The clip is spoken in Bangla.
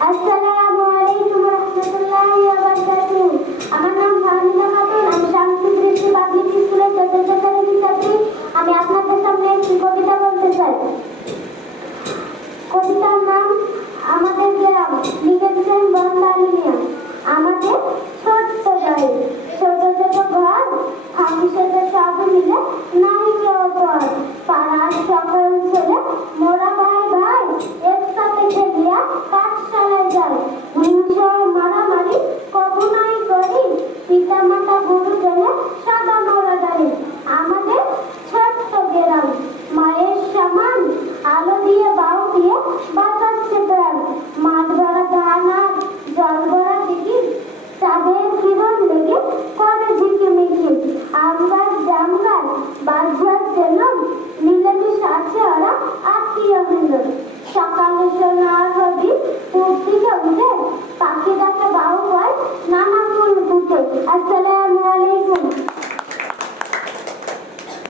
আসসালামু আলাইকুম পিতা মাতা সদা মোরা দাঁড়ি আমাদের ছোট্ট গ্রাম, মায়ের সমান আলো দিয়ে বাউ দিয়ে বাঁচাচ্ছে প্রাণ। মাঠ ভরা ধান আর জল ভরা দিঘি চাঁদের কিরণ লেগে করে ঝিকিমিকি আম গাছ জাম গাছ বাজার জেলম মিলেমিশে আছে ওরা আত্মীয় মিলন। সকালে সোনার হবি পূব দিকে উঠে পাখি ডাকে বাউ হয় আসসালামু